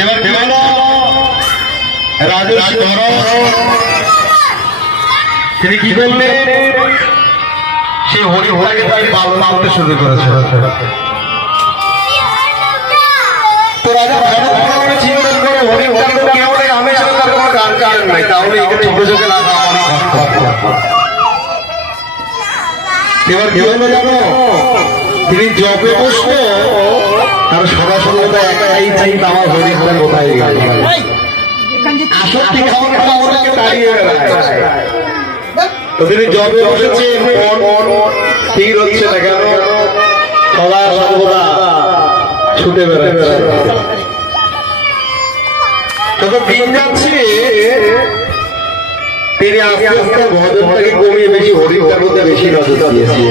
এবার বিভিন্ন রাজস্ব তিনি কি করলেন, সেই হরিহরকে তাই পালন করতে শুরু করেছে। তো রাজা ভারত চিন্তন করে হরিহরকে কেউ আমি তার কোনো কারণ নাই, তাহলে এখানে উপযোগে রাখা অনেক কর্তব্য। এবার কি হলো জানো, তিনি জপে বসলো তার সরাসরিতা একাই চিন্তা আমার হরিহর কোথায় গেল, আসক্তি খাওয়ার ওটাকে দাঁড়িয়ে বেড়ায়। তো তিনি জবে বসেছেন, মন স্থির হচ্ছে না কেন, সদা সর্বদা ছুটে বেড়াচ্ছে। তত দিন যাচ্ছে, তিনি আস্তে আস্তে ভজনটাকে কমিয়ে বেশি হরিহরের মধ্যে বেশি নজর দিয়েছে।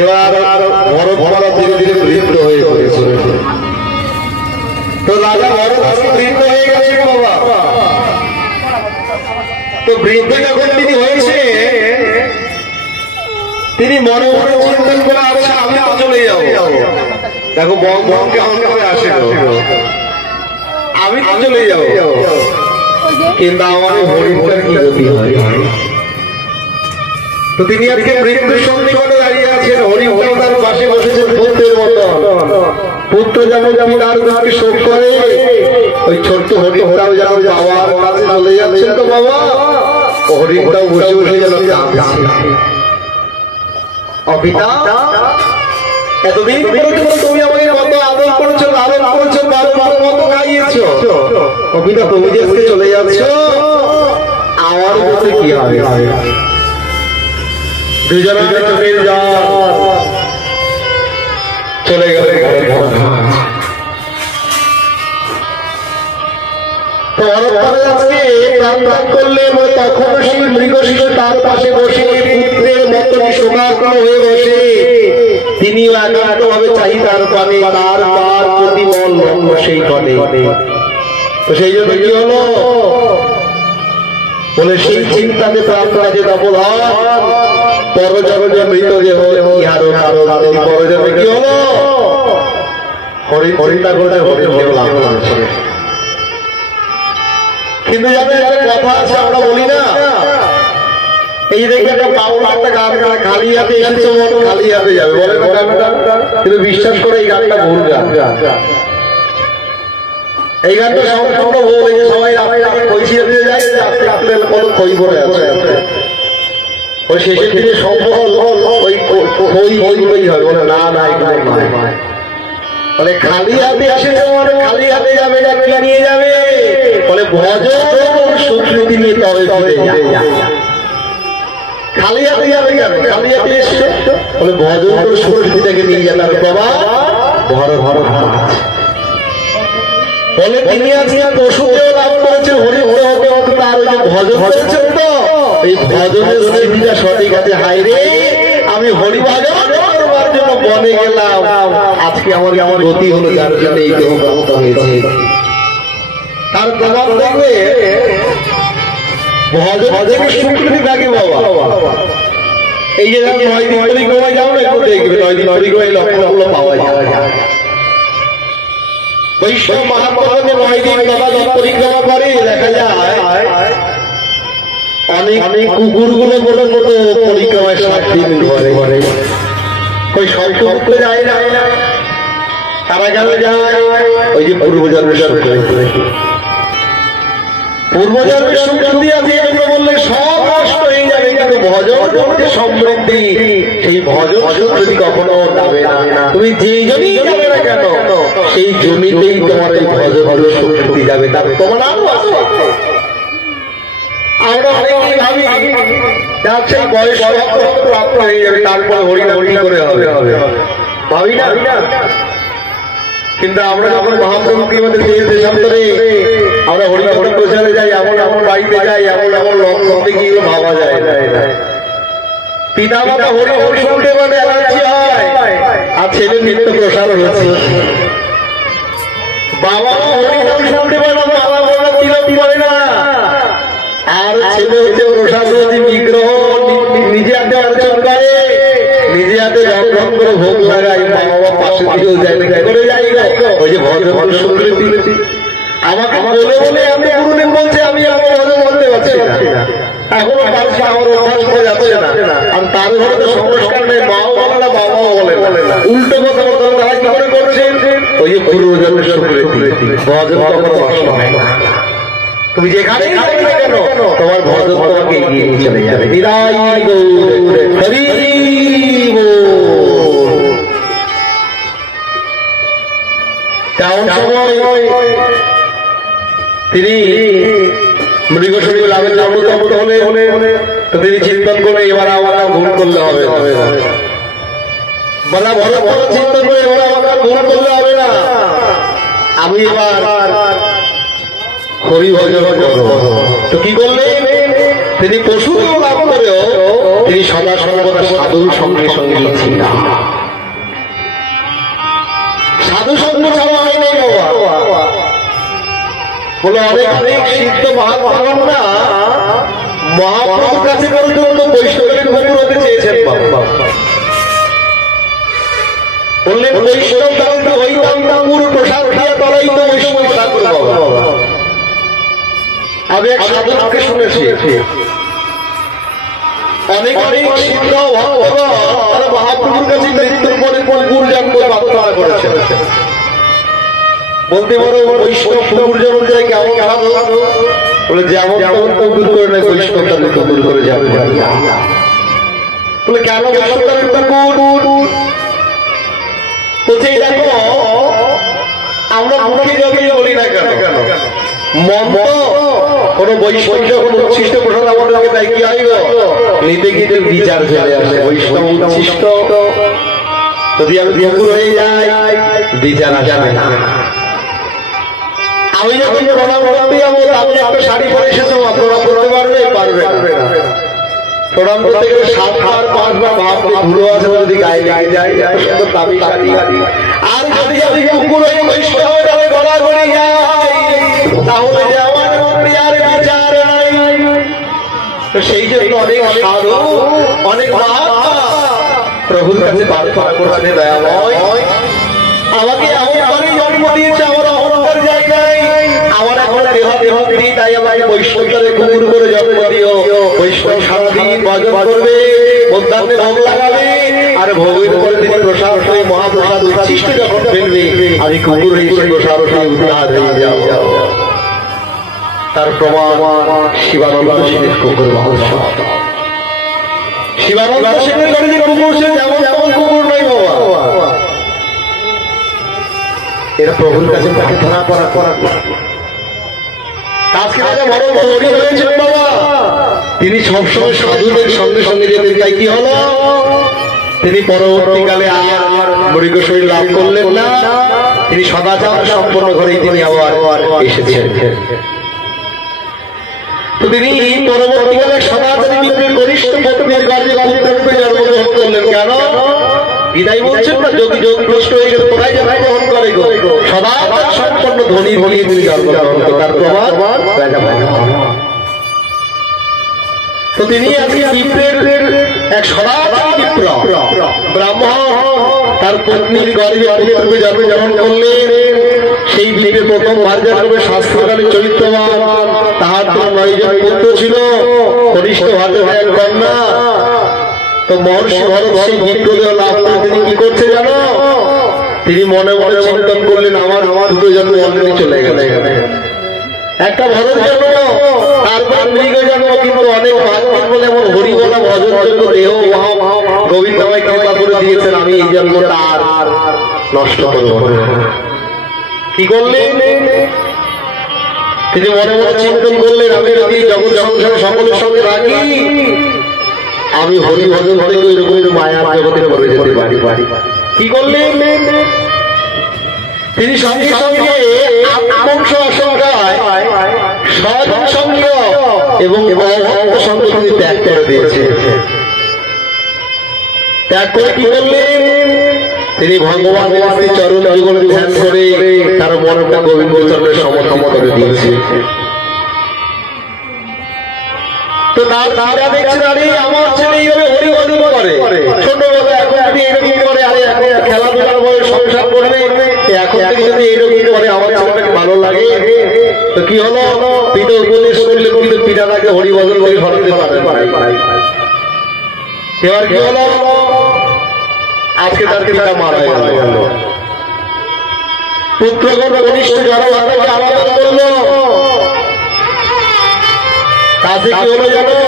এবার ভরত ধীরে ধীরে বৃদ্ধ হয়ে পড়েছে। তো রাজা ভরত বৃদ্ধ হয়ে গেছে বাবা। তো বৃদ্ধ যখন তিনি হয়েছে, তিনি মনে মনে চিন্তন করে, আচ্ছা আমি তো চলে যাবো, দেখো বং কেমন করে আসে, আমি তো চলে যাবো, কিন্তু আমার হরিহরের কি গতি হয়। তো তিনি আজকে মৃত্যুর সন্নিকটে দাঁড়িয়ে আছেন, হরিহর তার পাশে বসেছেন পুত্রের মতো। পুত্র যেমন যেমন আর তাকে শোক করে, ওই ছোট্ট হরিহরটাও যেন বাবার কাছে চলে যাচ্ছেন। তো বাবা হরিহরটাও বসে বসে যেন কাঁদছে, অপিতা এতদিন তুমি আমাকে কত আদর করেছো, লালন করেছো, বারবার কত খাইয়েছো, অপিতা তুমি যে চলে যাচ্ছ, আমার কাছে কি হবে। দুজনের চোখের জল চলে গেল। আজকে প্রাণ ত্যাগ করলেন, তখন সেই মৃগশিশু তার পাশে বসে পুত্রের মতন শোকাকুল হয়ে বসে তিনিও একান্ত ভাবে চাহিদার পানে, তার তার প্রতি মন ভঙ্গ সেই করে। তো সেই জন্য কি হলো বলে, সেই চিন্তাতে প্রাণ যে তপধন পরজগতে মৃত যে ইহারও কারণ, পরজগতে কি হলো হরিচিন্তা করতে হরিহর লাভ করেছে। কিন্তু যাদের কথা আছে আমরা বলি না, এই দেখে একটা বাউল একটা গান গান, খালি হাতে এসেছে মন খালি হাতে যাবে বলে না গানটা, কিন্তু বিশ্বাস করে এই গানটা ভুল গান। এই গানটা সম্পূর্ণ ভুল। এই যে সবাই পয়সা দিয়ে যায়, আস্তে আস্তে কত খই পড়ে আছে, ওই শেষের দিকে সফল ওই খই হয় বলে না না বলে খালি হাতে এসেছে মন খালি হাতে যাবে, নিয়ে যাবে বলে ভজন সুকৃতি নিয়ে তবে ফিরে যায়। খালি হাতে যাবে কেন, খালি হাতে এসছে বলে ভজন করে সুকৃতিটাকে নিয়ে যাবে। আর বাবা ভর ভর বলে তিনি আজকে পশুকেও লাভ করেছেন, হরিহর হতে হতে তার ওই যে ভজন হয়েছেন, তো এই ভজনের স্মৃতিটা সঠিক আছে। হাই রে আমি হরি ভজন করবার জন্য বনে গেলাম, আজকে আমার আমার গতি হলো, যার জন্য এই দেহ প্রাপ্ত হয়েছে। তার প্রভাব দেখবে ভজনের স্বীকৃতি থাকে বাবা। এই যে 9 দিন পরিক্রমায় যাও না, একটু দেখবে 9 দিন পরিক্রমায় লক্ষ্যগুলো পাওয়া যায়। বৈষ্ণব মহাপ্রভুকে 9 দিন গদাধর পরিক্রমা করে, দেখা যায় অনেক অনেক কুকুরগুলো বড় বড় পরিক্রমায় 7 দিন ঘরে ঘরে ওই সব যায় না, তারা গেল যায় ওই যে পূর্বজন্মের সুখ্যাতি আছে বললে সব নষ্ট হয়ে যাবে, কিন্তু ভজন যে সমৃদ্ধি, সেই ভজন সুখ্যাতি কখনো যাবে না। তুমি যে জমি যাবে না কেন, সেই জমিতেই তোমার এই ভজন সুখ্যাতি যাবে। তার তোমার আরো আছে। আমরা অনেকেই ভাবি যাচ্ছে বয়স প্রাপ্ত হয়ে যাবে, তারপরে হরিনাম করে হবে, ভাবি না। কিন্তু আমরা যখন মহাপ্রভুকে আমাদের দেশান্তরে আমরা হরিনাম প্রচারে যাই, এমন এমন বাড়িতে যাই, এমন এমন লক্ষ্যে গিয়ে ভাবা যায়। পিতা মাতা হরিহর শুনতে মানে অ্যালার্জি হয়, আর ছেলে নিত্য প্রসার হচ্ছে। বাবা হরিহর শুনতে পারে, বাবা বড় তিলক করে না, আর ছেলে হচ্ছে প্রসাদ বিগ্রহ নিজে হাতে অর্জন করে, নিজে হাতে রং করে ভোগ লাগায়, মা বাবা পাশে পালিয়ে যায় না করে যাই ওই যে ভদ্র সুকৃতি আমাকে বলে বলে আমি গুরুদেব বলছে আমি আমার ভজন বলতে পারছি না এখনো পারছি আমার অভ্যাস হয়ে যাচ্ছে না আর তার ঘরে তো সংস্কার নেই মাও বলে না বাবাও বলে না উল্টো কথা বলতে তারা কি করে করছে ওই যে পূর্বজন্মের সুকৃতি ভজন কখনো নষ্ট হয় না তুমি যেখানে কেন তোমার ভজন তোমাকে এগিয়ে নিয়ে চলে যাবে নিরাই গৌর হরি তেমন সময় তিনি মৃগশরী লাভের নামত হলে তো তিনি চিন্তন করে এবার আমার ভুল করলে হবে বলা বড় বড় চিন্তন করে এবার আমার ভুল করলে হবে না আমি এবার হরি ভজন করব তো কি করলেন তিনি পশু লাভ করেও তিনি সদা সর্বদা সাধুর সঙ্গে সঙ্গে ছিলেন সাধু সঙ্গ ছাড়া হয় নাই বাবা বলে অনেক অনেক সিদ্ধ মহাত্মারা মহাপ্রভুর কাছে পর্যন্ত বৈষ্ণবের ঘরে হতে চেয়েছেন বাবা বললেন বৈষ্ণব ঠাকুর হইতাম ঠাকুর প্রসাদ খাওয়া তলাই তো বৈষ্ণব ঠাকুর বাবা আমি এক সাধুকে শুনেছি অনেক অনেক সিদ্ধ ভক্তগণ তারা মহাপ্রভুর কাছে মৃত্যুর পরে গুরুজন করে প্রার্থনা করেছেন বলতে পারো বৈষ্ণব গুরুজন কেমন ভালো বলে যেমন তেমন তো দূর করে নেয় বৈষ্ণবটা দূর করে যাবে বলে কেন বলছে দেখো আমরা মুখে যাবে বলি না কেন মন কোন বৈষ্ণব যখন উচ্ছিষ্ট প্রসাদ আমাদেরকে তাই কি হয় নিতে গিয়ে বিচার চলে আসে বৈষ্ণব উচ্ছিষ্ট যদি আমি বিহুর হয়ে যাই বিচার আসবে না আমি যখন প্রণাম করতে যাবো আমি একটা শাড়ি পরে এসেছো প্রণাম করতে পারবে প্রণাম করতে গেলে 7 বার 5 বার ভাবতে ধুলো আছে যদি গায়ে লেগে যায় সুন্দর দামি শাড়ি আর যদি আমি কুকুর হয়ে বৈষ্ণব হয়ে তাহলে গলা করে যাই তাহলে যে আমার মধ্যে আর বিচার নাই তো সেই জন্য অনেক সাধু অনেক মহাত্মা প্রভুর কাছে প্রার্থনা করছে দয়াময় আমাকে এমন করে জন্ম দিয়েছে আমার অহংকার জায়গায় আমার এখন দেহ দিই তাই আমাকে বৈষ্ণবকে কুকুর করে জন্ম দিও বৈষ্ণব সারাদিন ভজন করবে মধ্যাহ্নে ভোগ লাগাবে আর ভোগের পরে তিনি প্রসাদ হয়ে মহাপ্রসাদ উচ্ছিষ্ট যখন ফেলবে আমি কুকুর হিসেবে প্রসাদ উদ্ধার হয়ে যাব তার প্রমাণ শিবানন্দ সেনের কুকুর মহোৎসব শিবানন্দ সেনের করে যে কুকুর সে যেমন যেমন কুকুর নয় বাবা এরা প্রভুর কাছে প্রার্থনা করা তিনি সবসময় সাধুদের সঙ্গে সঙ্গে যেতেন তাই কি হলো তিনি পরবর্তীকালে আর মৃগশরী লাভ করলেন না তিনি সদাচার সম্পন্ন ঘরেই তিনি আবার এসেছেন তো তিনি পরবর্তীকালে সদাচারী বিপ্লবী গরিষ্ঠ পত্নীর গর্ভে পুত্ররূপে জন্মগ্রহণ করলেন কেন বিদায় বলছেন না যোগী যোগ ভ্রষ্ট হয়ে গেলে কোথায় জন্মগ্রহণ করে গো সদাচার সম্পন্ন ধনী ধনী তিনি জন্মগ্রহণ করে তার প্রমাণ তো তিনি আজকে বিপ্রের এক সদাচারী বিপ্র ব্রাহ্মণ তার পত্নীর গর্ভে পুত্ররূপে জন্মগ্রহণ করলেন সেই বিপ্রের প্রথম ভার্যার রূপে শাস্ত্রকালী চরিত্রবান তাহার তো 9 জন পুত্র ছিল কনিষ্ঠ ভার্যার এক কন্যা তো মহর্ষি ভরত সেই বিপ্রদেহ লাভ করে তিনি কি করছে জানো তিনি মনে মনে চিন্তন করলেন আমার 2 জন্ম অলরেডি চলে গেলে একটা ভরত জন্ম তারপর মৃগ জন্ম কিন্তু অনেক মহাত্মা বলে এমন হরি বলা ভজন জন্য দেহ গোবিন্দ আমায় কৃপা করে দিয়েছেন আমি এই জন্মটা আর নষ্ট করব কি করলেন তিনি মনে মনে চিন্তন করলেন আমি যদি জগৎ সংসার সকলের সঙ্গে রাখি আমি হরি ভজন থেকে এরকম মায়ার জগতে পড়ে যেতে পারি কি করলেন তিনি সঙ্গে সঙ্গে আত্মংশ অসংখ্যায় সজন সঙ্গ এবং সঙ্গ তিনি ত্যাগ করে দিয়েছে ত্যাগ করে কি করলেন তিনি ভগবানের চরণ জীবনে ধ্যান করে তার মনটা গোবিন্দ চরণের সমর্থন করে দিয়েছে তো তারা দেখছেন আরে আমার ছেলে এইভাবে হরি ভজন করে ছোটবেলা এখন এরকম করে আরে এখন খেলাধুলার বয়স সংসার করবে, এখন থেকে যদি এইরকম করে আমার ছেলেটাকে ভালো লাগে, তো কি হলো, পিতা উপদেশ করলে কিন্তু পিতাটাকে হরিভজন করে সরাতে পারে। এবার কি হলো, আজকে তার পিতা মারা গেল, পুত্রগণ কনিষ্ঠ যারা তাকে আলাদা করলো, তাতে কি হলো জানো,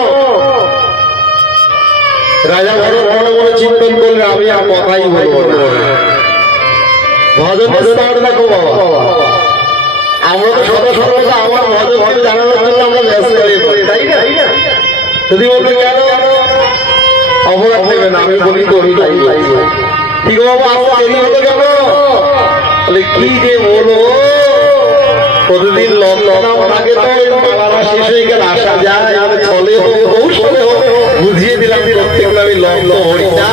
রাজা ভরত মনে মনে চিন্তন করলে আমি আর কথাই বলবো না, ভজন দেখো বাবা, আমরা তো সদা সর্বদা আমার ভজন জানানোর জন্য আমরা ব্যস্ত হয়ে পড়ি, তাই না? যদি বলবে কেন অপরাধ নেবেন, আমি বলি তো আমি তাই ঠিক বাবা, আমার দেরি হলো কেন, বলে কি যে বলো, প্রতিদিন লগ্নকে তো মালারা শেষ হয়ে গেল, আসা যায় ছলে হোক কৌশলে হোক বুঝিয়ে দিলাম প্রত্যেকটা আমি লগ্ন হরিটা,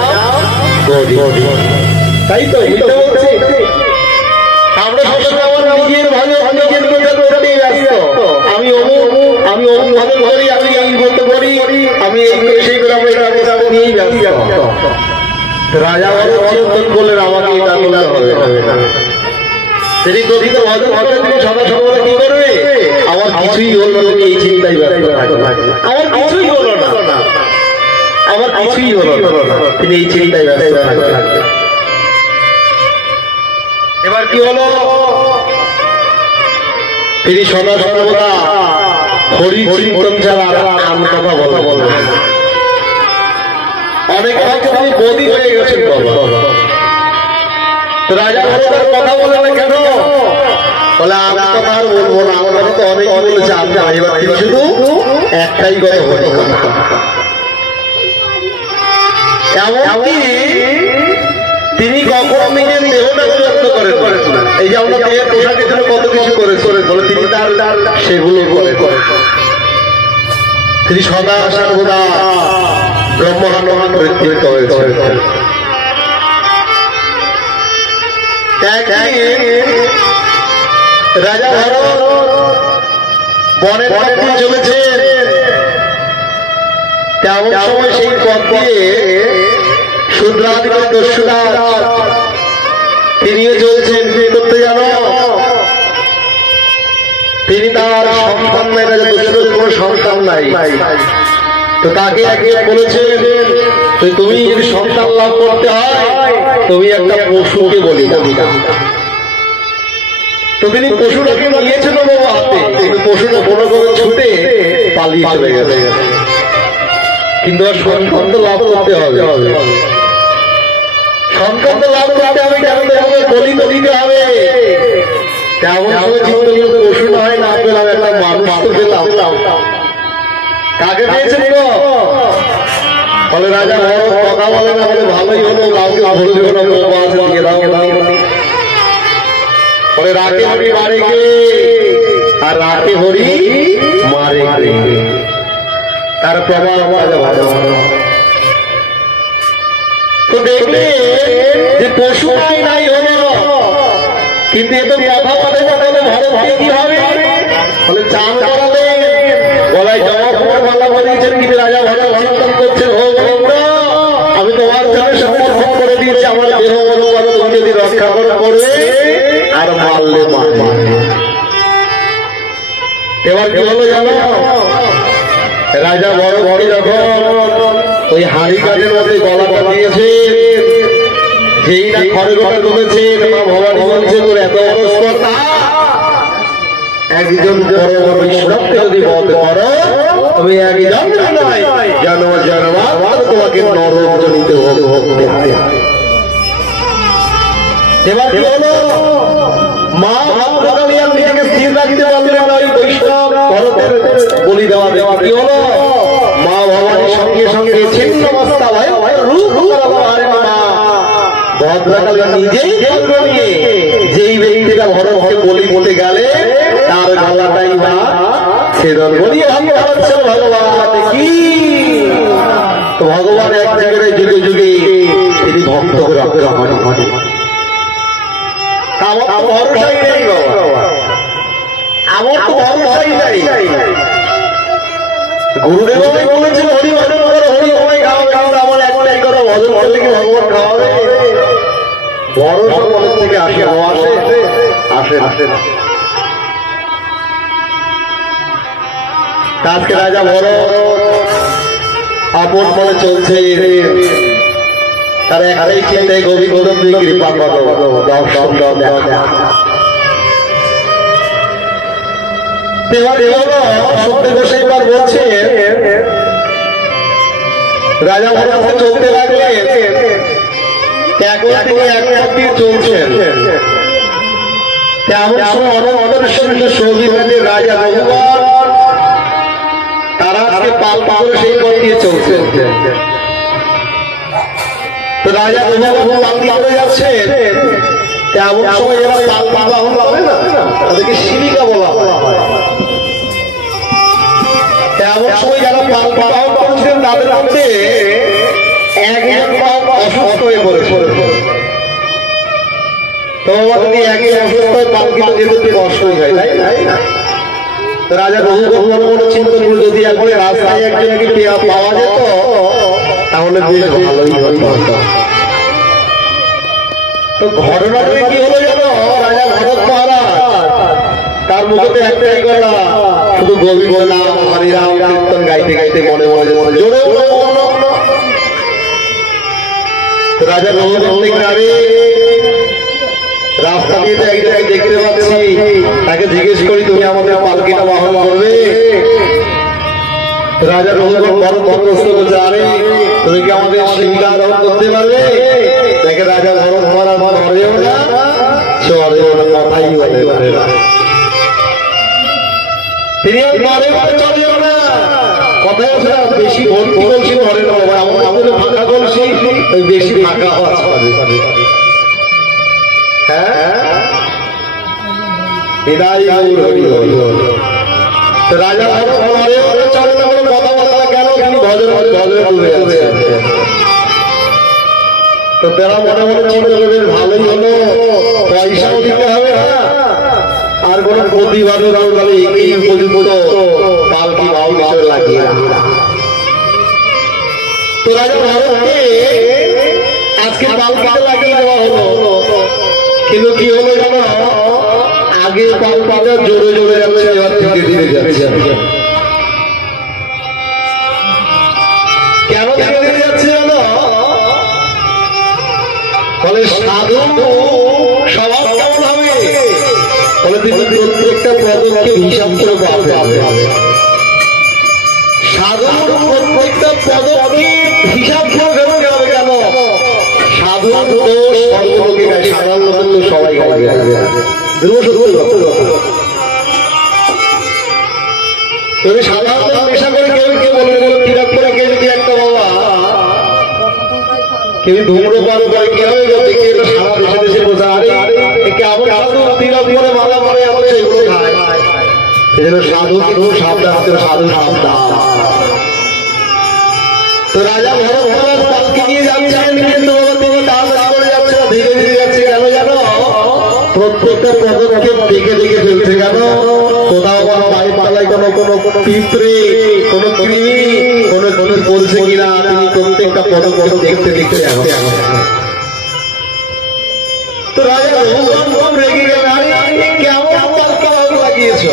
তাই তো বলছি। আমরা সবসময় আমার নিজের ভালো নিজের করতেই ব্যস্ত, আমি অমুক ভালো করি, আমি এই বলতে করি, আমি সেই করে আমরা এটা নিয়েই ব্যস্ত। রাজা বড় চিন্তন করলেন আমাকে এটা করলে হবে না, তিনি কথিত ভজন ভজন থেকে সদা সর্বদা কি করবে, আমার কিছুই হলো না, এই চিন্তাই ব্যস্ত থাকে, আমার কিছুই হলো না, আমার কিছুই হলো না, তিনি এই চিন্তাই ব্যস্ত থাকে। এবার কি হলো, তিনি সদা সর্বদা হরি চিন্তন ছাড়া আর কথা বলবেন। অনেকে হয়তো তিনি বদী হয়ে গেছেন বাবা, রাজা ভরতের কথা বলে না কেন, বলে আমি কথা আর বলবো না, আমার কথা তো অনেক বলেছে, আপনি এবার তিনি শুধু একটাই কথা বলি, এমনকি তিনি কখনো নিজের দেহটাকে যত্ন করেন না, এই যে আমরা দেহের পোশাকের জন্য কত কিছু করে তিনি তার সেগুলো করে, তিনি সদা সর্বদা ব্রহ্মাণ্ড পরিতৃপ্ত হয়েছে। রাজা ভরত বনের পথ দিয়ে চলেছেন, তেমন সময় সেই পথ দিয়ে শূদ্রাধিকারী দস্যুরাজ তিনিও চলছেন, কি করতে জানো, তিনি তার সন্তান নাই, রাজা দস্যুর কোন সন্তান নাই, তো তাকে একদিন বলেছেন তুমি যদি সন্তান লাভ করতে হয় তুমি একটা পশুকে বলি না, তো তিনি পশুটাকে নিয়েছিল বাবা হাতে, কিন্তু পশুটা কোনো কোনো ছুটে পালিয়ে চলে গেছে, কিন্তু আর সন্তান তো লাভ করতে হবে, সন্তান তো লাভ করতে হবে, কেমন বলি তো দিতে হবে, তেমন সময় চিন্তা করতে পশু নয় না পেলাম, একটা মানুষ তো পেলাম, কাকে পেয়েছেন গো, বলে রাজা ভরত কথা বলে না, বলে ভালোই হলো, কাউকে ভুল দিও না, দিয়ে দাও, বলে রাতে হরি মারে গে, আর রাতে হরি মারে গে, তার প্রমাণ রাজা ভরত। তো দেখলে যে পশু নাই হলো, কিন্তু এ তো কথা বলে ভরত কি হবে, বলে চান করালে গলায় জমা খবর ভালো বলেছেন, কিন্তু রাজা ভরত সন্তান করছেন, আমি তোমার জন্য সমর্থন করে দিয়েছি, আমার দেহ মনোবল তুমি যদি রক্ষা করবে আর মারলে মারবে। এবার কি হলো জানো, রাজা বড় বড় যখন ওই হাড়ি কাঠের মধ্যে গলাটা দিয়েছে, যেই না খড়গোটা তুলেছে, ভবানী বলছে তোর এত বড় কথা, একজন বড় বড় ঈশ্বরকে যদি বধ করো তুমি একজন নয় জন্ম জন্মাবার তোমাকে নরক জনিতে ভোগতে হবে। এবার কি হলো, মা ভক্তকালিয়ার নিজেকে স্থির রাখতে পারলেন না, ওই বৈষ্ণব ভরতের বলি দেওয়া দেওয়া কি হলো, মা ভবানীর সঙ্গে সঙ্গে ছিন্ন অবস্থা ভয় রূপ হারে মা ভদ্রকালী নিজেই নিয়ে যেই ব্যক্তিটা ভরতকে বলি বলে গেলে তার গলাটাই বা ছেদন বলি ভগবান কি, তো ভগবান এক জায়গায় যুগে যুগে তিনি ভক্ত আমার তো ভরসাই নেই বাবা, আমার তো ভরসাই নাই, গুরুদেব বলেছেন হরি ভজন করো, হরি সময় খাওয়া, আমার একটাই করো, ভজন করলে কি ভগবান খাওয়াবে, বড় সকলের থেকে আসে আসে আসে না। আজকে রাজা বড় আপন মনে চলছে, তার একটাই চিন্তায় গভীর কৃপা করো দর্শন দেখা। সত্যি বসে এবার বলছে রাজা ভরত চলতে লাগলে চলছেন তেমন সময় সৌভিরাজের রাজা ভগবান তারা আজকে পাল পাল সেই পথ দিয়ে চলছেন। তো রাজা ভগবান পাল পালে যাচ্ছে তেমন সময় যারা পাল পাল হবে না তাদেরকে শিবিকা বলা হয়। তেমন সময় যারা পাল পাল করছেন তাদের মধ্যে একজন অসুস্থ হয়ে পড়েছে। তো যদি একই অসুস্থ হয়ে পালকিতে যেতে কষ্ট হয়ে যায়, তাই না? রাজা রঘুবর মনে চিন্তা করল যদি এখন রাস্তায় একজনকে পাওয়া যেত তাহলে বেশ ভালোই হতো। তো ঘটনাটা কি হলো জানো, রাজা ভরত মহারাজ তার মুখে একটাই কথা, শুধু গোবিন্দ নাম হরিনাম কীর্তন গাইতে গাইতে মনে মনে মনে জোরে রাজা রঘুবর রাস্তা দিয়ে এক জায়গায় দেখতে পাচ্ছি, তাকে জিজ্ঞেস করি তুমি আমাদের পালকিটা বহন করবে? রাজা রঘুবর বড় প্রশ্ন করছে, আরে তুমি কি আমাদের শিবিকা আরোহণ করতে পারবে? তাকে রাজা ভরত মহারাজ ধরেও না চলেও না, কথাই বলতে পারে না। তিনি চলেও না, কথাই আছে না, বেশি ভর্তি কলসি ধরে না, আমাদের ফাঁকা কলসি ওই বেশি ফাঁকা হওয়া রাজা চলে না বলে কথা বলা কেন ভজন তো তারা মনে মনে চিন্তা করবে ভালোই হলো, পয়সাও দিতে হবে না আর কোন প্রতিবাদও এই উপযুক্ত পালকি ভাব বিষয় লাগিয়ে। তো রাজা ভরতকে আজকে পালকিতে লাগিয়ে দেওয়া হলো, কিন্তু কি হলো জানো, আগে পালকিটা জোরে জোরে যাচ্ছে, এবার ধীরে ধীরে যাচ্ছে। কেন ধীরে ধীরে যাচ্ছে জানো, বলে সাধু স্বভাব কেমন হবে, বলে তিনি প্রত্যেকটা পদক্ষেপ হিসাব করে পাবে। সাধুর প্রত্যেকটা পদক্ষেপ হিসাব করে গেল কেন, সাধুর দোষ সর্বলোকে গায়, সাধারণ লোকের তো সবাই গাইবে। তুমি সাধারণ পেশা করে কেউ কি বলবে, তিরাক করে কে যদি একটা বাবা কেউ ধূম্রপান করে কি হবে, দেখে এটা সারা দেশে দেশে বোঝা, আরে কেমন সাধু তিরাক করে মালা করে আমরা এগুলো খায়। এই জন্য সাধু কিন্তু সাবধান, সাধু সাবধান। তো রাজা ভরত মহারাজ পালকি নিয়ে যাচ্ছেন, কিন্তু তিনি তাড়াতাড়ি করে যাচ্ছে না, ধীরে ধীরে যাচ্ছে। কেন জানো, প্রত্যেকটা পদক্ষেপ দেখে দেখে ফেলছে। কেন, কোথাও কোনো বাড়ির পালায় কোনো পিঁপড়ে, কোনো কৃমি, কোনো বলছে কিনা, তিনি প্রত্যেকটা পদক্ষেপ দেখতে দেখতে আসছে। তো রাজা রঘুবর রেগে গেলেন, আরে কেমন পালকি ভাব লাগিয়েছ,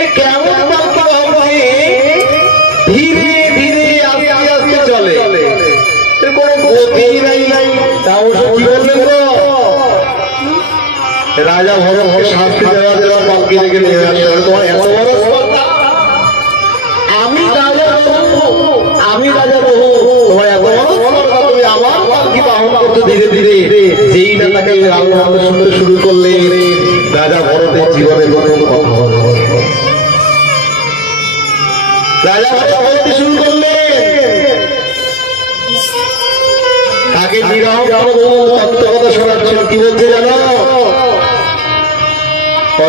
এ কেমন পালকি ভাব লাগে, ধীরে ধীরে আস্তে আস্তে চলে, কোনো গতি নাই। কি বললেন গো, রাজা ভরত শাস্তি দেওয়া পালকি থেকে নিয়ে আসে, তোমার এত বড় স্পর্ধা, আমি রাজা বহু তোমার এত বড় স্পর্ধা, তুমি আমার পালকি বাহন করছো ধীরে ধীরে। যেই না তাকে আল্লাহ শুনতে শুরু করলে রাজা ভরতের জীবনে প্রথম কথা রাজা বলতে শুরু করলে, তাকে বিরাম তত্ত্ব কথা শোনাচ্ছিল। কি বলছে জানো, ও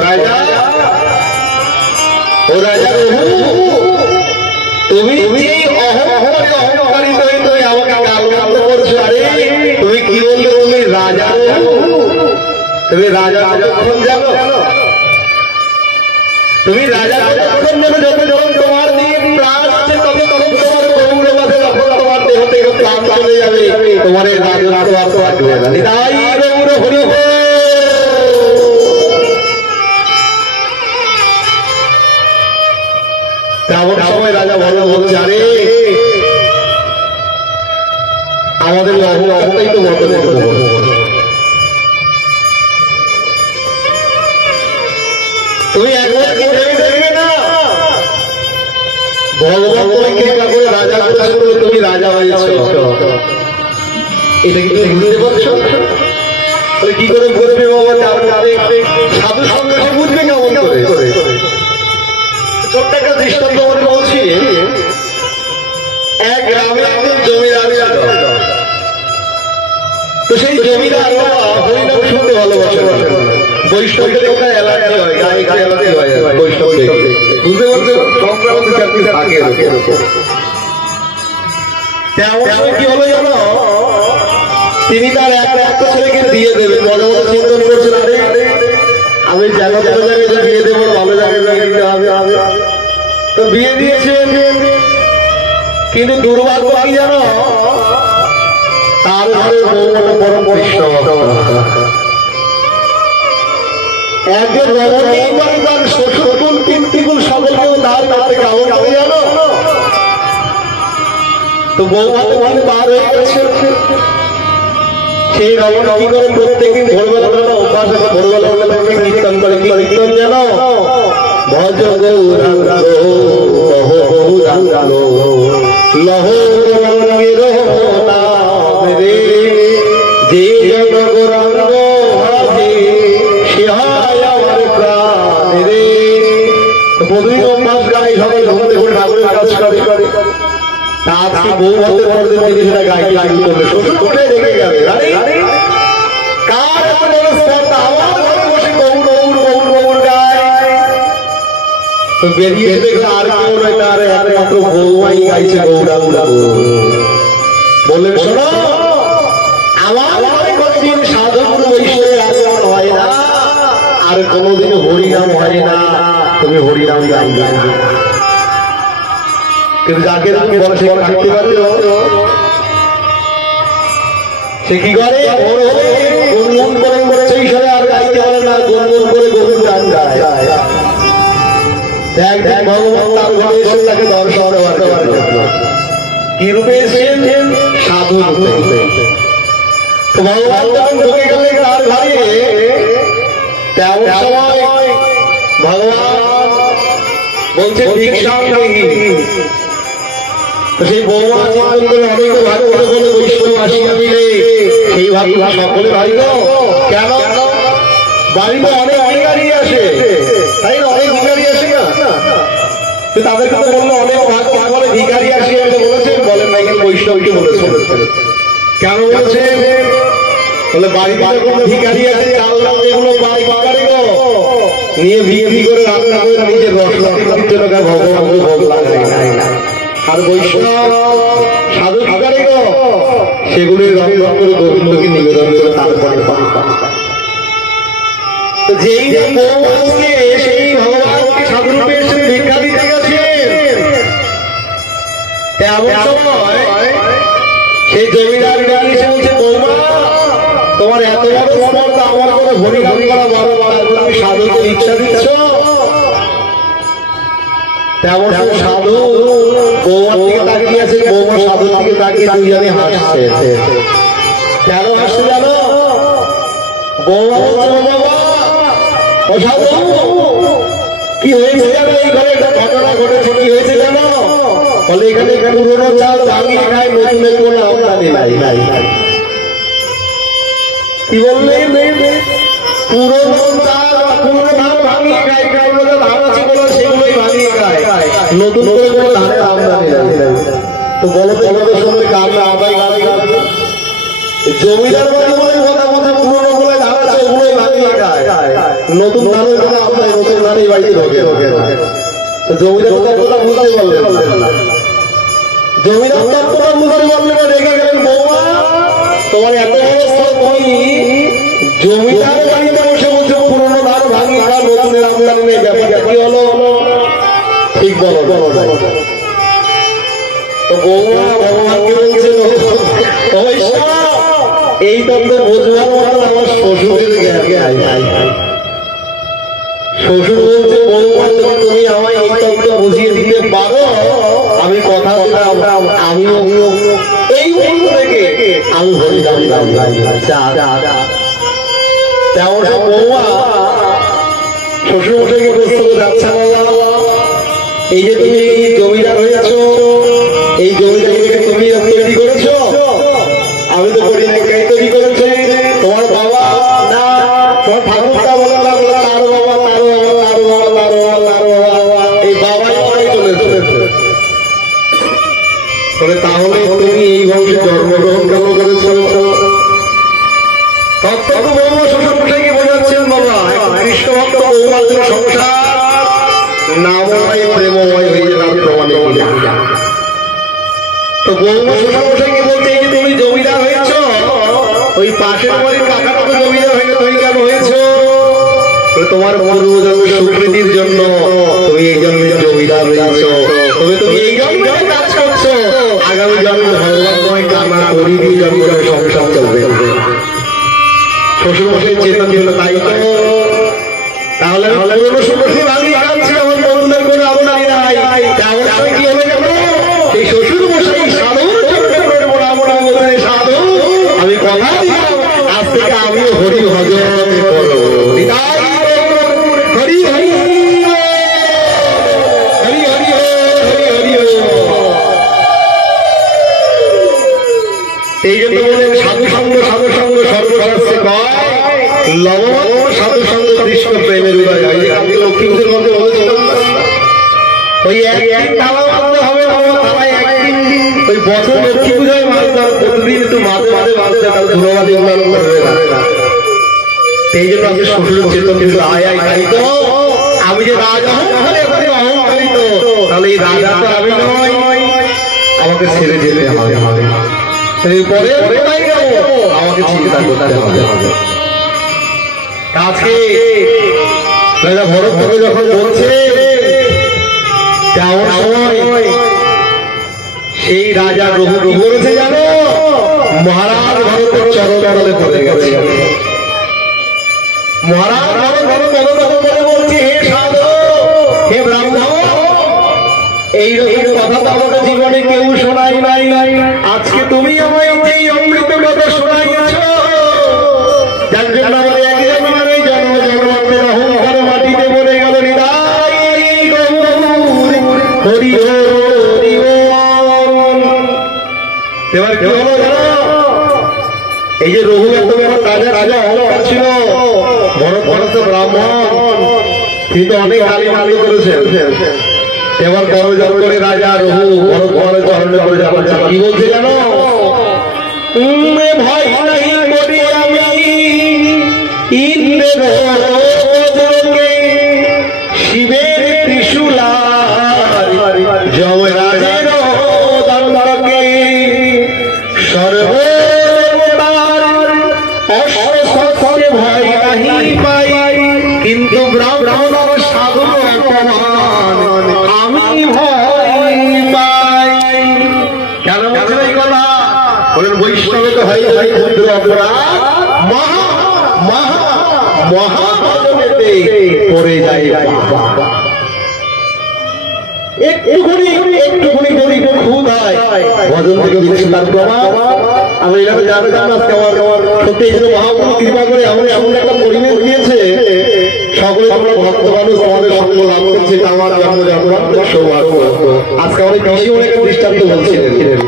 রাজা তুমি অহংকারী হয়ে তুমি আমাকে গালমন্দ করছো। আরে তুমি কি বললে, তুমি রাজা, তুমি রাজা যতক্ষণ জানো, তুমি রাজা যতক্ষণ জানো, যখন তোমার দিন প্রাণ আছে তবে তখন তোমার গৌরবাদে যখন তোমার দেহ হতে প্রাণ চলে যাবে, তোমার এই রাজত্ব আর থাকবে না। তাই হরি তেমন সময় রাজা ভালো বলছে, আরে আমাদের অবতাই তো বদলে তুমি একবার কি দেখবে না ভগবান তুমি কৃপা করে রাজা করে তুমি রাজা হয়েছ, এটা কি তুমি বুঝতে পারছো? কি করে বুঝবে বাবা? সাধু সঙ্গে বুঝবে কেমন করে? ছোট্ট একটা দৃষ্টান্ত বলে বলছি। এক গ্রামে একজন জমিদার ছিল, তো সেই জমিদার হরিনাম শুনতে ভালোবাসে। বৈষ্ণবদের একটা অ্যালার্জি হয়, গায়ে অ্যালার্জি হয় বৈষ্ণব দেখতে, বুঝতে পারছো? সংক্রামক থাকে তেমন সময় কি হলো জানো, তিনি তার একটা ছেলেকে দিয়ে দেবেন। মনে মনে চিন্তন করছেন, আরে আমি জায়গায় বিয়ে দেবো, ভালো জায়গায় দিতে হবে। তো বিয়ে দিয়েছেন, কিন্তু দুর্ভাগ্য কি জানো, তার ঘরে পরম বৈষ্ণব একজন রমণীর শ্বশুরকুল পিতৃকুল সকলকেও তার তার কেমন হবে জানো। তো বৌমা তো মানে বার হয়ে গেছে, সেই রমণী কি করে প্রত্যেকদিন ভোরবেলা অভ্যাস আছে, ভোরবেলা কীর্তন করে। কি কীর্তন জানো? ভজ গৌরাঙ্গ লহ গৌরাঙ্গ লহ গৌরাঙ্গের নাম রে, যে জন গৌরাঙ্গ ভাবে সে হয় আমার প্রাণ রে। প্রতিদিন অভ্যাস গাই, সবাই ঘুমতে ঘুরে ঠাকুরের কাজ করে। আজকে বউ হতে পড়তে তিনি সেটা গাইতে শুরু করবে, শ্বশুর কোথায় রেখে যাবে? কার এমন অবস্থা? আমার ঘরে বসে গৌর গৌর গৌর গৌর গায়। তো বেরিয়ে দেখলে আর কেউ নয়, তার একমাত্র বৌমাই গাইছে গৌরাঙ্গ। বললেন, শোনো, আমার ঘরে কোনদিন সাধুগুরু বৈষ্ণবের আগমন হয় না, আর কোনোদিন হরিনাম হয় না, তুমি হরিনাম গাইবে না। কিন্তু যাকে তুমি বলো সে থাকতে পারবে, সে কি করে? গুনগুন করে সেই সময় আর গাইতে পারে না, গুনগুন করে গরুর গান গায়। একদিন ভগবান তার ঘরে এসে তাকে দর্শন দেওয়ার জন্য কি রূপে এসেছেন? সাধু রূপে। তো ভগবান যখন ঢুকে গেলেন তার ঘরে, তেমন সময় ভগবান বলছে ভিক্ষাং দেহি। সেই বৌমা চিন্তন করে অনেক ভাগ করে বলে, বৈষ্ণব আসিয়া মিলে সেই ভাগ সকলে ভাই গো। কেন? বাড়িতে অনেক ভিখারি আসে, তাই না? অনেক ভিখারি আসে না, তাদেরকে তো বললো অনেক ভাগ বলে ভিখারি আসে বলেছেন, বলেন না কিন্তু বৈষ্ণবকে বলেছে। কেন বলেছে? বলে বাড়িতে যখন ভিখারি আছে, চাল ডাল এগুলো বাড়ি পাকারে গো নিয়ে ভিক্ষি করে রান্না করে নিজের রসনাতি ভগবানকে ভোগ লাগায় না। আর বৈষ্ণব সাধু ভিখারি গো সেগুলি রং রং করে গোবিন্দকে নিবেদন করে তারপরে যেই আজকে সেই ভগবানকে সাধু রূপে এসে ভিক্ষা দিতে গেছেন, তেমন সময় সেই জমিদার গাড়ি এসে বলছে, বৌমা তোমার এত বড় সমর্থ, আমার কোনো হরিনাম করা বড় বড়, তুমি সাধুকে ভিক্ষা দিচ্ছ। তেমন সাধু বৌমার দিকে তাকিয়ে আছে, বৌমা সাধুর দিকে তাকিয়ে দুজনে হাসছে। কেন হাসছে জানো? বৌমা বলছে, বাবা ও সাধু কি হয়েছে জানো? এই ঘরে একটা ঘটনা ঘটেছে। কি হয়েছে জানো? বলে এখানে পুরোনো চাল ভাঙিয়ে খায়, নতুনের কোনো আমদানি নাই। কি বললেন? পুরোনো চাল পুরোনো ধান ভাঙিয়ে খায়, বলে ধান আছে বলে সেগুলোই ভাঙিয়ে খায়, নতুন করে কোনো ধানের আমদানি নাই। তো বলো তো আমাদের সঙ্গে কার না আদায় গাড়ি গাড়ি জমিদার বাড়ি বলে কথা বলছে, পুরোনো বলে ধান আছে ওগুলোই ভাঙিয়ে খায়, নতুন ধানের কোনো আমদানি, নতুন ধানই বাড়িতে ঢোকে না। জমিদার কথা বুঝতে পারলেন না, জমিদার তার কথা বুঝতে পারলেন না, রেখে গেলেন। বৌমা তোমার এত অবস্থা, তুমি জমিদার বাড়িতে বসে বলছো পুরোনো ধান ভাঙিয়ে খা, নতুনের আমদানি নেই, ব্যাপারটা কি হলো? ঠিক বলো। তো বৌমা ভগবানকে বলছে এই তত্ত্ব বোঝবার মতো আমার শ্বশুরের জ্ঞান। শ্বশুর বলছে বৌমা তুমি আমায় এই তত্ত্ব বুঝিয়ে দিতে পারো, আমি কথা দিলাম আমিও এই মুহূর্ত থেকে আমি হরি গান তেমন বৌমা শ্বশুর মশাইকে প্রশ্ন করে আচ্ছা বাবা এই যে তুমি জমিদার হয়েছ এই জমিদারিকে তুমি তৈরি করেছো? আমি তো করি না। কে তৈরি করেছে? তোমার বাবা না তোমার ঠাকুরটা বলে না, বলে তার বাবা তার বাবা তার বাবা তার বাবা তার বাবা এই বাবাই বাবাই চলেছে। তাহলে তুমি এই বংশে জন্মগ্রহণ কেন করেছো? তত্ত্ব বৌমা শ্বশুর মশাইকে বোঝাচ্ছেন বাবা কৃষ্ণ ভক্ত বৌমার জন্য সংসার নামময় প্রেমময় হয়ে যাবে প্রমাণে। তো বৌমা শ্বশুর মশাইকে বলছে এই যে তুমি জমিদার হয়েছ ওই পাশের বাড়ির কাকাটা তো জমিদার হয়ে তুমি কেন হয়েছ? তোমার পূর্বজন্মের সুকৃতির জন্য তুমি এই জন্মে জমিদার হয়েছ, তবে তুমি এই জন্মে কাজ করছো, আগামী জন্মে ভগবানময় কামনা করি দিয়ে জন্মে সংসার চলবে। শ্বশুর মশাই চেতন ছিল তাই তো। তাহলে পুরনো সুকৃতি বাঙালি আগাচ্ছিল আমার বন্ধুদের কোনো আপনারই নাই, তাহলে কি হবে জানো? সেই শ্বশুর মশাই সাধুর সাধু আমি কথা দিলাম আজ থেকে আমিও হরি ভজন করবো। হরি হরি হরি হরি হরি হরি। এই জন্য বলেন সাধু সঙ্গ সর্বশাস্ত্রে কয় লবণ সাধু সঙ্গ কৃষ্ণ প্রেমের উদয় হয়। আমি লক্ষ্মীপুরের মধ্যে বলেছিলাম ওই একদিন তালা মারতে হবে না, একদিন ওই বছর লক্ষ্মী পূজায় মারতে হবে, প্রতিদিন একটু মাঝে মাঝে মারতে হবে, ধন্যবাদী উন্নয়ন করবে না। সেই জন্য আমি শ্বশুরের চেতন কিন্তু আয় তো আমি যে রাজা অহংকারিত, তাহলে এই রাজা তো আমি নয়, আমাকে ছেড়ে যেতে হবে। পরে আমাকে চিন্তা করতে হবে। আজকে রাজা ভরত থেকে যখন বলছে তেমন সময় সেই রাজা রঘু কি করেছে জানো? মহারাজ ভরতের চরণতলে পড়ে গেছে। মহারাজ ভরত বলছে হে সাধু হে ব্রাহ্মণ এইরকম কথা তো আমাকে জীবনে কেউ শোনাই নাই, আজকে তুমি আমায় এই অমৃত কথা শোনাইছ, যার জন্য আমাদের এক জন্মে জন্ম জন্মান্তের অহংকার মাটিতে পড়ে গেল। হরি হরি এবার কি হলো জানো? এই যে রঘু এত বড় রাজা অহংকার ছিল, ভরত ব্রাহ্মণ কিন্তু অনেক গালি মালি করেছে। এবার বড় জল করে রাজা রঘু ভরত চরণে করে যাচ্ছে। কি বলছে জানো? ভয় নাই করি আমি ইন্দ্রের শিবের ত্রিশূলার যমরাজের দণ্ডকে সর্বদার অস্ত্রে ভয় নাহি পাই, কিন্তু ব্রাহ্মণ সাধু অপমান আমি ভয় পাই। কেন বলছেন এই কথা? বলেন বৈষ্ণবে তো হয় ক্ষুদ্র অপরাধ মহা মহা মহাভজনেতে পড়ে যায়। একটুখানি যদি খুদ হয় ভজন থেকে বেশি তার প্রভাব আমি এখানে জানতাম না। সত্যি এই জন্য মহাপ্রভু কৃপা করে এমন একটা পরিবেশ দিয়েছে, সকলে আমরা ভক্ত মানুষ আমাদের সঙ্গ লাভ করছে, আমার জন্ম সৌভাগ্য। আজকে অনেক বেশি অনেক দৃষ্টান্ত বলছিলেন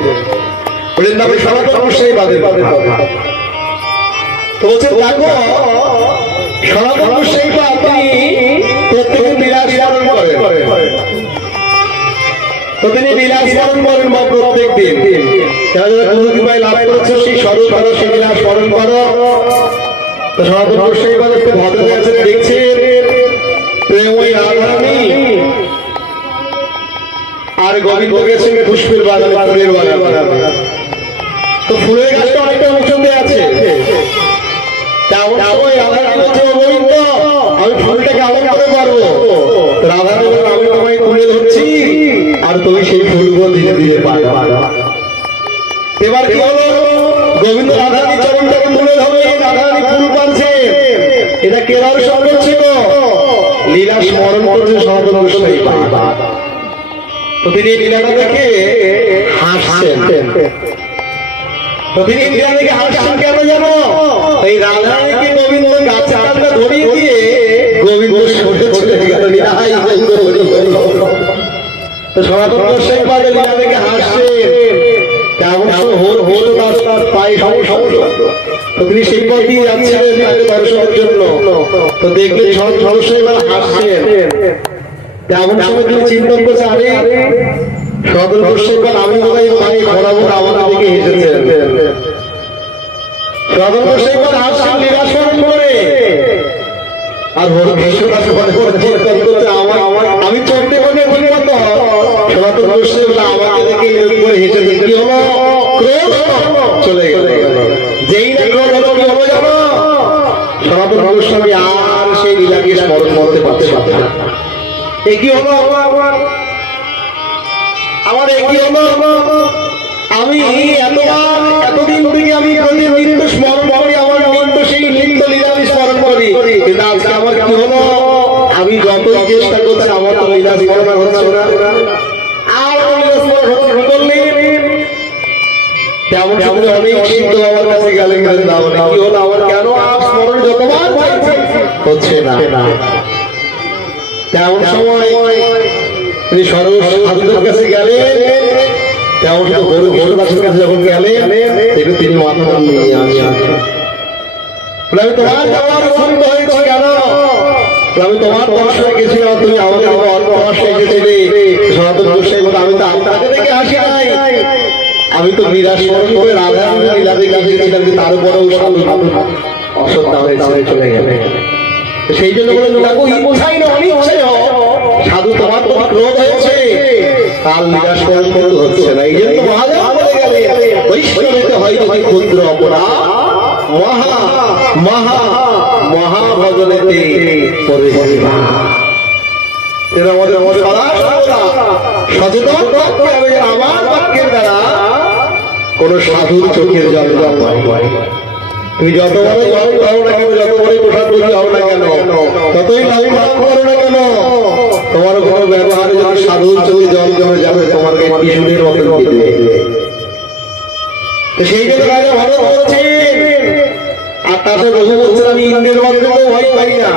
বলেন না সবার সমস্যাই বাদে বাদে কথা তো বলছে দেখো সনাতন সেই আপনি প্রত্যেকে বিলাস স্মরণ করেন, তো তিনি বিলাস স্মরণ করেন বা প্রত্যেক দিন যারা যারা গুরু কৃপায় লাভ করেছে সেই স্মরণ করো, সেই বিলাস স্মরণ করো। তো সনাতন সেই বাদে ভদ্র আছেন দেখছেন প্রেমই রাধারানী আর গোবিন্দ গেছেন পুষ্পের বাগানে ফুলের বাগানে। তো ফুলের গাছটা অনেকটা উঁচুতে আছে, আমি ফুলটাকে আলাদা করে পারবো। রাধারানী আমি তোমায় তুলে ধরছি, আর তুমি সেই ফুলগুলো ধীরে ধীরে পাড়া। এবার কি হলো, গোবিন্দ রাধারানী চরণটাকে তুলে ধরে রাধারানী ফুল পাচ্ছে। এটা কেদার সঙ্গে ছিল, লীলা স্মরণ করছে সনাতন গোস্বামী। তো তিনি লীলাটা দেখে হাসছেন। তো তিনি লীলা দেখে হাসছেন কেন জানো? এই রাধারানীকে গোবিন্দ গাছে আটটা ধরিয়ে দিয়ে গোবিন্দ সরে চলে গেল। তো সনাতন গোস্বামী পাদে লীলা দেখে হাসছেন। কেমন হল তার পায়ে সমস্যা। তো তিনি সেই পথ দিয়ে যাচ্ছিলেন তাকে দর্শনের জন্য। তো দেখলে সরাসরি হাসছেন। তেমন সময় তিনি চিন্তা করছে, আরে সদর গোস্বামী আমি বোধহয় পায়ে ঘোরাবো, আমাদের দিকে হেসেছেন। সদর গোস্বামী হাসছেন লীলা স্মরণ করে। আর আমি চলতে পারি সনাতন গোস্বামী আমাকে দেখে হেসেছেন। কি হলো? চলে গেল। যেই না ক্রোধ হলো, কি হলো জানো? সনাতন গোস্বামী আর সেই লীলাকে স্মরণ করতে পারছে না। কি হলো আমার? কি হলো? আমি এতদিন থেকে আমি নিত্য স্মরণ করি, আমার নিত্য সেই নিত্য লীলা আমি স্মরণ করি। কিন্তু আজকে আমার কি হলো? আমি যতই চেষ্টা করছি আমার তো লীলা স্মরণ হচ্ছে না। আর লীলা স্মরণ করলে তেমন অনেক সিদ্ধ আমার কাছে গেলেন। কি হলো আমার? কেন আর স্মরণ যতবার হচ্ছে না? তেমন সময় তিনি সর্বসাধুদের কাছে গেলেন। তেমন গরু দাসের কাছে যখন গেলেন, তিনি মাথা নিয়ে আসেন। আমি তোমার যাওয়ার আনন্দ হয়েছে কেন? আমি তোমার দর্শনে গেছিলাম, তুমি আমাদের দর্শনে এসেছিলে। সনাতন গোস্বামী বলে, আমি তো তাকে দেখে আসি নাই, আমি তো লীলা স্মরণ করে রাধারানী লীলা দেখে এসেছিলাম। তার উপরেও অশ্রদ্ধা হয়ে চলে গেলে। সেই জন্য বলে ইচ্ছাই না অনিচ্ছাই সাধু তোমার তো ক্রোধ হয়েছে, তার লীলা স্মরণ করতে হচ্ছে না। এই জন্য মহাদেব বলে গেলে, বৈষ্ণবেতে হয় যদি ক্ষুদ্র অপরাধ, মহা মহা মহাভজনেতে আমাদের সচেতন থাকতে হবে। আমার বাক্যের দ্বারা কোন সাধুর চোখের জল হয়। তুমি যত বড় জল খাও না কেন, যত বড় প্রসাদ খাও না কেন, ততই লাভ করো না কেন, তোমার কোনো ব্যবহারে যদি সাধুর চোখে জল জমে যাবে, তোমাকে টিস্যুর মতো দিবে। সেই জন্য রাজা ভালো বলছেন। আর তার সাথে রঘু বলছেন, আমি ইন্দ্রের মধ্যেও ভয় পাই না,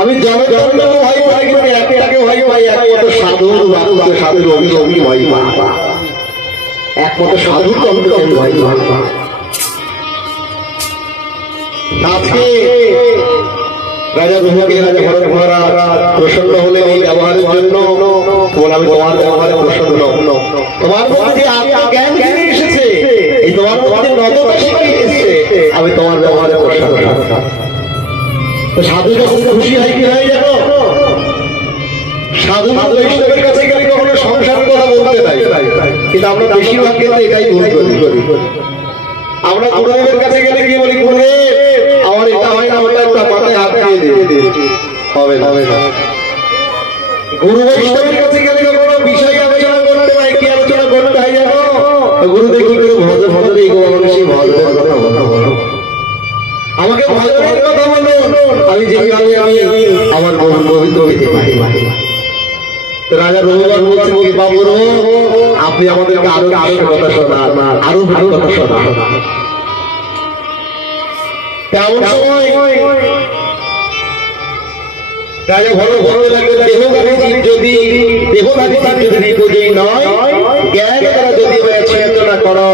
আমি জনগণকেও ভয় পাই, কিন্তু একটাকে ভয় পাই, একমাত্র সাধুর বাক্য, সাধুর অভিযোগই ভয় পাই, একমাত্র সাধুর অভিযোগ ভয় পাই। আজকে রাজা রঘুকে রাজা ভরত মহারাজ প্রসন্ন হলেন এই ব্যবহারের জন্য। আমি তোমার ব্যবহারে প্রসন্ন, তোমার মধ্যে জ্ঞান জ্ঞান এসেছে, এই তোমার মধ্যে নজরটা শিখে এসেছে, আমি তোমার ব্যবহারে প্রসন্ন। সাধু যখন খুশি হয় কি হয় জানো? সাধু বৈষ্ণবের কাছে গেলে কখনো সংসারের কথা বলতে নাই, কিন্তু আমরা বেশিরভাগ ক্ষেত্রে এটাই ভুল করি। আমরা গুরুদেবের কাছে গেলে কি বলি, গুরুদেব আমার এটা হয় না, ওটা একটা মাথায় হাত দিয়ে হবে না। গুরু বৈষ্ণবের কাছে গেলে কোনো বিষয় আলোচনা করতে হয়, কি আলোচনা করতে হয় জানো? গুরুদেব কি করে ভজনের সেই ভজনের কথা বলো, আমাকে ভজনের কথা বলো, আমি যেভাবে আমি আমার গোবিন্দ হইতে পারি। রাজা রঘুবার বলছেন, কি বাবু আপনি আমাদেরকে আরো কথা শোনান, আরো ভালো কথা শোনান। তেমন সময় রাজা ভালো ভালো লাগবে, যদি নিপজয়ী নয়, জ্ঞান দ্বারা যদি চিন্তনা করো,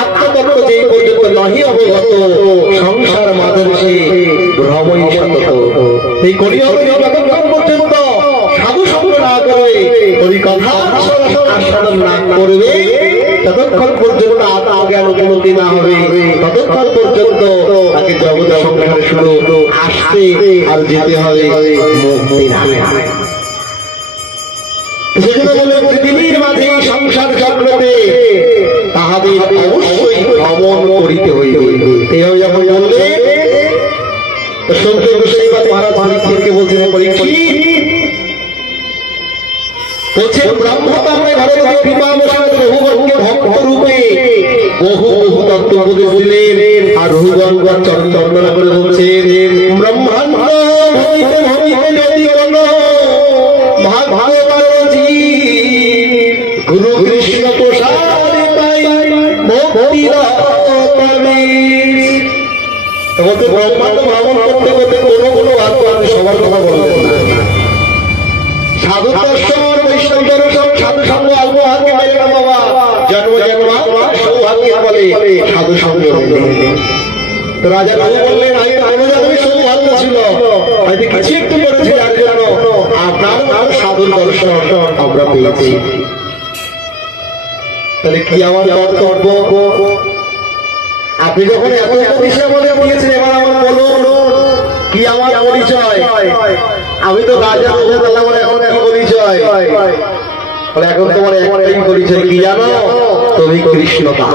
আত্মতত্ত্ব যে পর্যন্ত নহি অবগত, সংসার মাধুর্যে ভ্রমই সতত। এই কলিযুগে যতক্ষণ পর্যন্ত সাধু সঙ্গ না করে, হরিকথা আস্বাদন না করবে, ততক্ষণ পর্যন্ত আত্মজ্ঞান উপলব্ধি না হবে, ততক্ষণ পর্যন্ত তাকে জগৎ সংসারে শুধু আসতে আর যেতে হবে, মুক্তি লাভে। সেজন্য বলে পৃথিবীর মাঝে সংসার চক্রতে তাহাদের অবশ্যই ভ্রমণ করিতে হইবে। এইভাবে যখন বললে, সন্ত গোসাই মহারাজ পরীক্ষিতকে বলছিলেন, পরীক্ষিত বলছেন ব্রহ্মতামে ভগবতী কৃপাবশত রঘুগণকে ভক্ত রূপে বহু বহু তত্ত্ব উপদেশ দিলেন। আর রঘুগণ চরণ চন্দনা করে বলছেন, ব্রহ্মাণ্ড ভূমিতে ভূমিতে যদি কোন ভাগবতী গুরু কৃষ্ণ প্রসাদ পাই ভক্তির তবে। বলতে ব্রহ্মাণ্ড ভ্রমণ করতে করতে কোনো কোনো ভাগবতী সবার কথা বলবেন না। সাধু দর্শন বৈষ্ণব দর্শন সাধু সঙ্গ অল্প হাতে মেলে না বাবা, জন্ম জন্ম সৌভাগ্যের বলে সাধু সঙ্গ। তো রাজা বাবু বললেন, আমি কোনো জন্মে সৌভাগ্য ছিল, হয়তো কিছু একটু করেছি, যার জন্য আপনার সাধুর দর্শন আমরা পেয়েছি। তাহলে কি আমার কর্তব্য? আপনি যখন এত পরিচয় বলে বলেছেন, এবার আমার বলুন কি আমার পরিচয়? আমি তো রাজা বলে এখন পরিচয় বলে, এখন তোমার একটাই পরিচয় কি জানো? তুমি কৃষ্ণ দাস।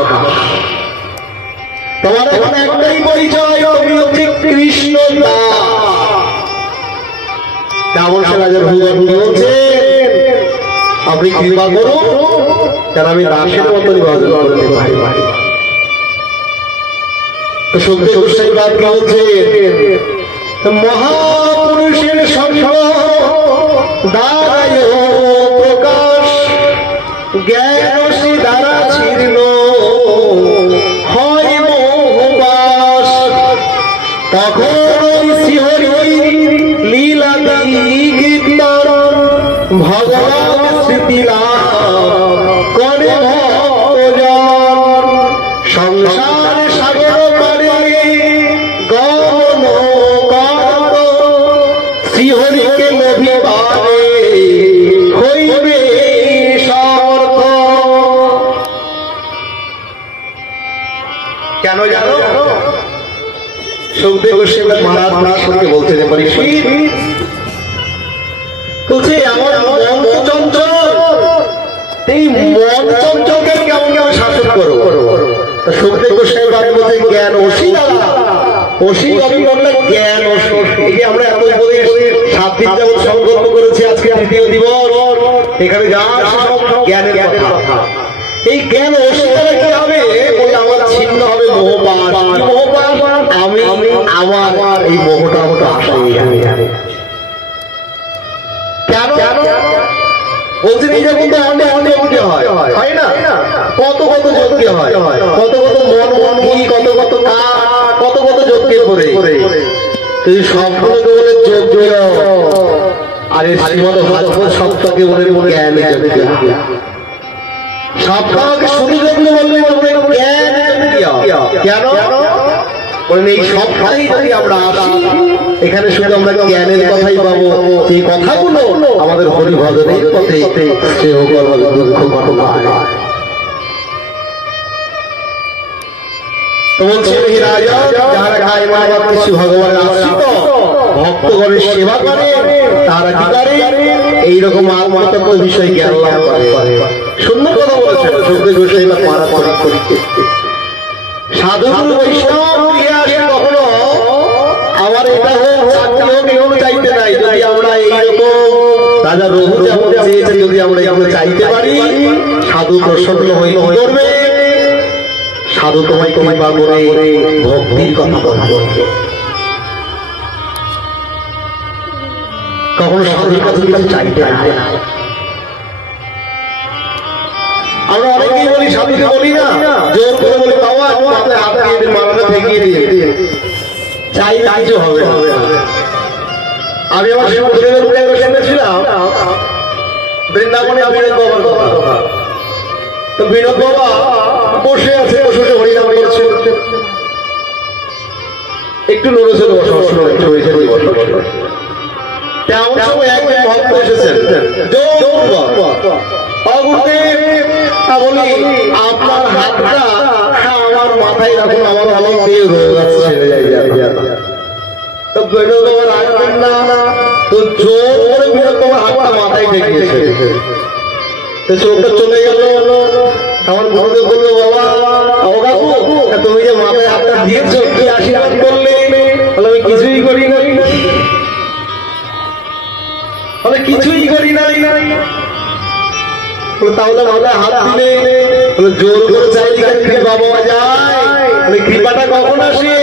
তোমার এখন একটাই পরিচয়, তুমি হচ্ছে কৃষ্ণ দাস। তেমন সে রাজার ভগবান বলছেন, আপনি কৃপা করুন কেন আমি দাসের মতনই ভজন করতে পারি। তো সত্যি গোস্বামী বাদ বলছে, মহাপুরুষের সঙ্গ দাঁড়ায় প্রকাশ, জ্ঞান সে দ্বারা ছিন্ন হয় মোহবাস। তখন শিহরি লীলা কীর্তন ভগবান স্মৃতি লাভ করে ভক্তজন। সংসার সাগর পারে গমন কর, শ্রীহরিকে লোভিবারে হইবে সমর্থ। কেন জানো? সুখদেব গোস্বামী মহারাজ সঙ্গে বলতে পরীক্ষিত বলছে, আমার মন চঞ্চল, এই মন চঞ্চলকে কেমন কেমন শাসন করো। সুখদেব গোস্বামী বাদ বলতে, জ্ঞান অসি দাদা অসি আমি বললাম জ্ঞান অসি। এই আমরা এত উপদেশ 7 দিন যাবৎ সংকল্প করেছি, আজকে তৃতীয় দিবস, এখানে যা জ্ঞানের কথা। এই জ্ঞান অস্বীকার কি হবে? ওই আমার ছিন্ন হবে মোহপাশ। মোহপাশ আমি আমার এই মোহটা আসে কেন? বলছেন এই যখন তো অনেক অনেক হয় না, কত কত যজ্ঞ হয়, কত কত মন কত কত কত কত যজ্ঞের পরে তুই সবগুলোকে বলে যজ্ঞ। আর এই শ্রীমদ ভাগবত সপ্তাহকে বলে জ্ঞান যজ্ঞ। সপ্তাহকে শুধু যজ্ঞ বললে জ্ঞান। কেন বলেন? এই সপ্তাহেই যদি আমরা আসি, এখানে শুধু আমরা জ্ঞানের কথাই পাবো। এই কথাগুলো আমাদের হরি ভজনের পথে দুঃখ ঘটনা। তো বলছে, যারা খায় শ্রী ভগবানের আশ্রিত ভক্তগণের সেবা করে, তারা কি করে? এইরকম আত্মতত্ত্ব বিষয় জ্ঞান লাভ করে। সুন্দর কথা বলেছেন সুখদেব গোস্বামী মহারাজ। সাধু বৈষ্ণব কখনো আমার এটা হোক চাকরি হোক এগুলো চাইতে নাই। যদি আমরা এইরকম রাজা রঘু যেমন চেয়েছে, যদি আমরা এগুলো চাইতে পারি, সাধু প্রসন্ন হয়ে করবে, সাধু তোমায় কৃপা করে ভক্তির কথা বলবে। কখনো সাধুর কাছে চাইতে না। আমরা অনেকেই বলি, সাধুকে বলি না, জোর করে বলি বাবা মাথায় হাত দিয়ে দিন, মাথাটা ঠেকিয়ে দিয়ে চাই কিছু হবে না। আমি আমার শুনেছিলাম বৃন্দাবনে বিনোদ বাবার কথা। তো বিনোদ বাবা বসে আছে, বসে হরিনাম করছে, একটু নড়েছিল তেমন সময় একজন ভক্ত এসেছেন, বলি আপনার হাতটা আমার মাথায় রাখুন, আমার অনেক দিয়ে রয়ে যাচ্ছে। তো বিনোদ বাবার আসবেন না, তো জোর করে বিনোদ বাবার হাতটা মাথায় ঠেকিয়েছে। চোখটা চলে গেল। আমার গুরুদেব বললো, বাবা তুমি যে মাথায় হাতটা দিয়েছ, কি আশীর্বাদ করলে? আমি কিছুই করি নাই, কিছুই করি নাই। তাহলে মাথায় হাত দিলে জোর করে চাইলে কৃপা পাওয়া যায়। কৃপাটা কখন আসে?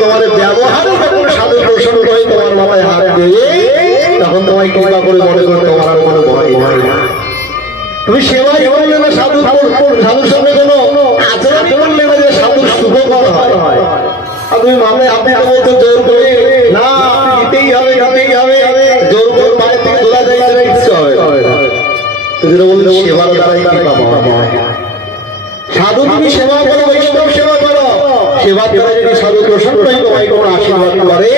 তোমার ব্যবহারে যখন সাধু প্রসন্ন হয় তোমার মাথায় হাত দিয়ে, তখন তোমায় কৃপা করে মনে করতে তোমার আর কোনো ভয় ভয় না। তুমি সেবাই করলে না, সাধুর সঙ্গে কোনো আচরণ করলে না যে সাধুর শুভকর হয়। আর তুমি মাথায় আপনি বলছো জোর করে না, দিতেই হবে জোর করে পায়ের থেকে তোলা যায় কিচ্ছু হবে না। সেবার দ্বারাই কৃপা পাওয়া যায়। সাধু তুমি সেবা করো, বৈষ্ণব সেবা করো, সেবার দ্বারা যদি সাধু প্রসন্ন হয়ে তোমায় কোনো আশীর্বাদ করে,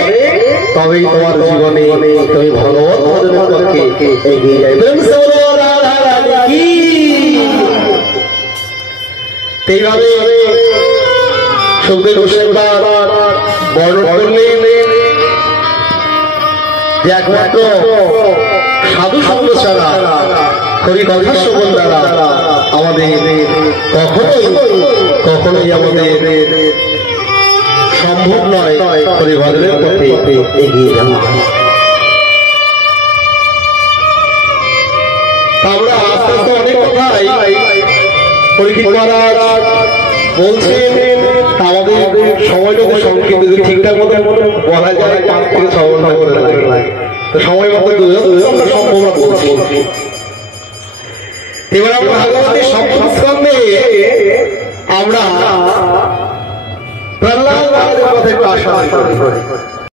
তবেই তোমার জীবনে তুমি ভগবত ভজনের পক্ষে এগিয়ে যাবে। এইভাবে সুখদেব গোস্বামী বর্ণনা করলেন যে একমাত্র সাধু সঙ্গ ছাড়া, হরি কথা শ্রবণ দ্বারা আমাদের কখনোই আমাদের সম্ভব নয় হরি ভজনের পথে এগিয়ে যাওয়া। আমরা আস্তে আস্তে অনেক কথাই পরীক্ষিত মহারাজ বলছেন, আমাদের সময় যদি সংক্ষিপ্ত যদি ঠিকঠাক মতো বলা যায় 5 থেকে 6 ঘন্টা করে লাগে, তো সময় মতো আমরা সম্ভব বলছি। এবার আমরা ভাগবতের সপ্তম স্কন্ধে আমরা প্রহ্লাদ মহারাজের কথা একটু আশা করি।